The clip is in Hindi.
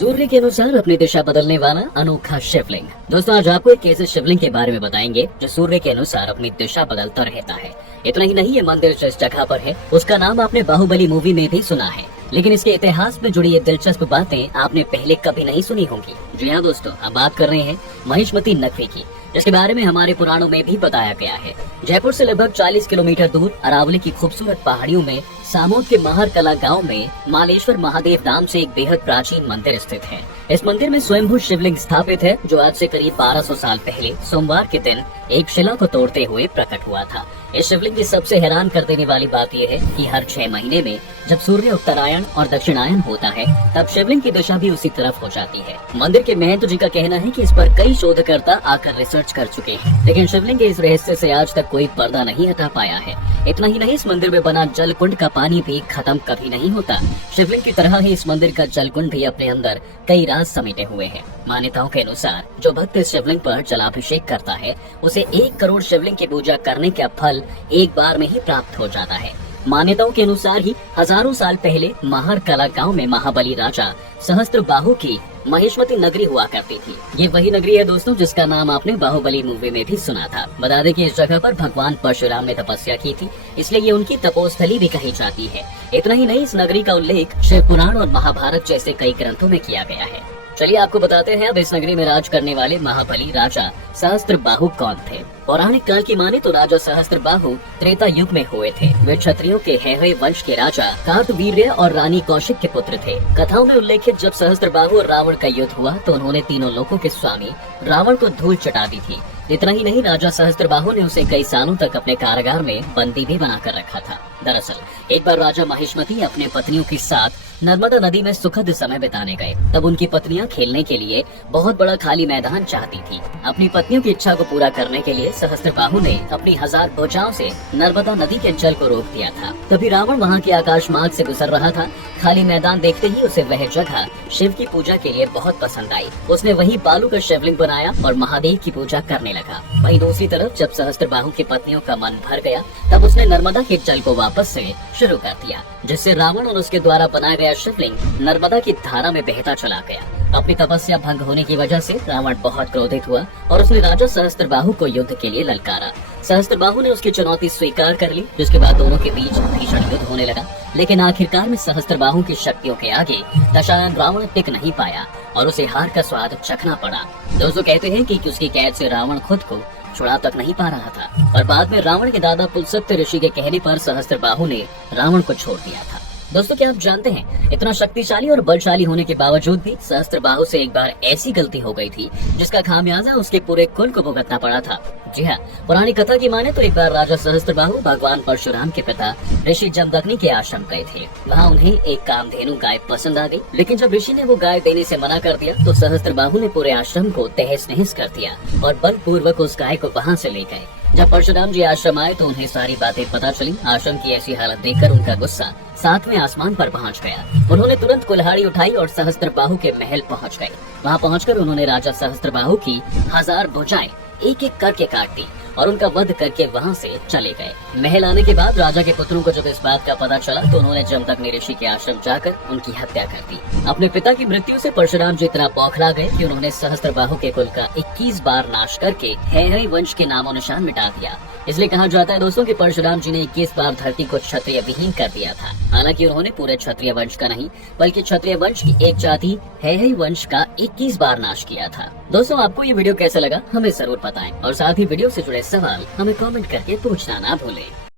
सूर्य के अनुसार अपनी दिशा बदलने वाला अनोखा शिवलिंग। दोस्तों आज आपको एक ऐसे शिवलिंग के बारे में बताएंगे जो सूर्य के अनुसार अपनी दिशा बदलता रहता है। इतना ही नहीं, ये मंदिर जिस जगह पर है उसका नाम आपने बाहुबली मूवी में भी सुना है, लेकिन इसके इतिहास में जुड़ी ये दिलचस्प बातें आपने पहले कभी नहीं सुनी होंगी। जी हाँ दोस्तों, अब बात कर रहे हैं महिष्मती नगरी की, जिसके बारे में हमारे पुराणों में भी बताया गया है। जयपुर से लगभग 40 किलोमीटर दूर अरावली की खूबसूरत पहाड़ियों में सामोद के महरकला गांव में मालेश्वर महादेव नाम से एक बेहद प्राचीन मंदिर स्थित है। इस मंदिर में स्वयंभू शिवलिंग स्थापित है, जो आज से करीब 1200 साल पहले सोमवार के दिन एक शिला को तोड़ते हुए प्रकट हुआ था। इस शिवलिंग की सबसे हैरान कर देने वाली बात यह है कि हर 6 महीने में जब सूर्य उत्तरायण और दक्षिणायन होता है तब शिवलिंग की दिशा भी उसी तरफ हो जाती है। मंदिर के महंत जी का कहना है कि इस पर कई शोधकर्ता आकर रिसर्च कर चुके हैं, लेकिन शिवलिंग के इस रहस्य से आज तक कोई पर्दा नहीं हटा पाया है। इतना ही नहीं, इस मंदिर में बना जल कुंड का पानी भी खत्म कभी नहीं होता। शिवलिंग की तरह ही इस मंदिर का जल कुंड भी अपने अंदर कई राज समेटे हुए हैं। मान्यताओं के अनुसार जो भक्त इस शिवलिंग पर जलाभिषेक करता है उसे 1 करोड़ शिवलिंग की पूजा करने का फल एक बार में ही प्राप्त हो जाता है। मान्यताओं के अनुसार ही हजारों साल पहले महरकला गांव में महाबली राजा सहस्त्रबाहु की महिष्मती नगरी हुआ करती थी। ये वही नगरी है दोस्तों जिसका नाम आपने बाहुबली मूवी में भी सुना था। बता दें कि इस जगह पर भगवान परशुराम ने तपस्या की थी, इसलिए ये उनकी तपोस्थली भी कही जाती है। इतना ही नहीं, इस नगरी का उल्लेख शिव पुराण और महाभारत जैसे कई ग्रंथों में किया गया है। चलिए आपको बताते हैं अब इस नगरी में राज करने वाले महाबली राजा सहस्त्रबाहु कौन थे। पौराणिक काल की माने तो राजा सहस्त्रबाहु त्रेता युग में हुए थे। वे क्षत्रियों के हैहय वंश के राजा कार्तवीर्य और रानी कौशिक के पुत्र थे। कथाओं में उल्लेखित जब सहस्त्रबाहु और रावण का युद्ध हुआ तो उन्होंने तीनों लोकों के स्वामी रावण को धूल चटा दी थी। इतना ही नहीं, राजा सहस्त्रबाहु ने उसे कई सालों तक अपने कारागार में बंदी भी बनाकर रखा था। दरअसल एक बार राजा महिष्मती अपने पत्नियों के साथ नर्मदा नदी में सुखद समय बिताने गए। तब उनकी पत्नियां खेलने के लिए बहुत बड़ा खाली मैदान चाहती थी। अपनी पत्नियों की इच्छा को पूरा करने के लिए सहस्त्रबाहु ने अपनी 1000 भुजाओं से नर्मदा नदी के जल को रोक दिया था। तभी रावण वहां के आकाश मार्ग से गुजर रहा था। खाली मैदान देखते ही उसे वह जगह शिव की पूजा के लिए बहुत पसंद आई। उसने वही बालू का शिवलिंग बनाया और महादेव की पूजा करने लगा। वहीं दूसरी तरफ जब सहस्त्रबाहु की पत्नियों का मन भर गया तब उसने नर्मदा के जल को वापस से शुरू कर दिया, जिससे रावण और उसके द्वारा बनाया गया शिवलिंग नर्मदा की धारा में बहता चला गया। अपनी तपस्या भंग होने की वजह से रावण बहुत क्रोधित हुआ और उसने राजा सहस्त्रबाहु को युद्ध के लिए ललकारा। सहस्त्रबाहु ने उसकी चुनौती स्वीकार कर ली, जिसके बाद दोनों के बीच भीषण युद्ध होने लगा। लेकिन आखिरकार में सहस्त्रबाहु की शक्तियों के आगे दशानन रावण टिक नहीं पाया और उसे हार का स्वाद चखना पड़ा। दोस्तों कहते हैं कि उसकी कैद से रावण खुद को छुड़ा तक नहीं पा रहा था और बाद में रावण के दादा पुलसत्य ऋषि के कहने पर सहस्त्रबाहु ने रावण को छोड़ दिया था। दोस्तों क्या आप जानते हैं, इतना शक्तिशाली और बलशाली होने के बावजूद भी सहस्त्रबाहु से एक बार ऐसी गलती हो गई थी जिसका खामियाजा उसके पूरे कुल को भुगतना पड़ा था। जी हाँ, पुरानी कथा की माने तो एक बार राजा सहस्त्रबाहु भगवान परशुराम के पिता ऋषि जमदग्नि के आश्रम गए थे। वहाँ उन्हें एक कामधेनु गाय पसंद आ गई, लेकिन जब ऋषि ने वो गाय देने से मना कर दिया तो सहस्त्रबाहु ने पूरे आश्रम को तहस नहस कर दिया और बलपूर्वक उस गाय को वहाँ से ले गए। जब परशुराम जी आश्रम आए तो उन्हें सारी बातें पता चली। आश्रम की ऐसी हालत देखकर उनका गुस्सा 7वें आसमान पर पहुंच गया। उन्होंने तुरंत कुल्हाड़ी उठाई और सहस्त्रबाहु के महल पहुंच गए। वहां पहुंचकर उन्होंने राजा सहस्त्रबाहु की 1000 भुजाएं एक एक करके काट दी और उनका वध करके वहां से चले गए। महल आने के बाद राजा के पुत्रों को जब इस बात का पता चला तो उन्होंने जमदग्नि ऋषि के आश्रम जाकर उनकी हत्या कर दी। अपने पिता की मृत्यु से परशुराम जी इतना बौखला गए कि उन्होंने सहस्त्रबाहु के कुल का 21 बार नाश करके हैहय वंश के नामो निशान मिटा दिया। इसलिए कहा जाता है दोस्तों कि परशुराम जी ने 21 बार धरती को क्षत्रिय विहीन कर दिया था। हालांकि उन्होंने पूरे क्षत्रिय वंश का नहीं बल्कि क्षत्रिय वंश की एक जाति हैहय वंश का 21 बार नाश किया था। दोस्तों आपको ये वीडियो कैसा लगा हमें जरूर बताएं और साथ ही वीडियो से जुड़े सवाल हमें कमेंट करके पूछना ना भूलें।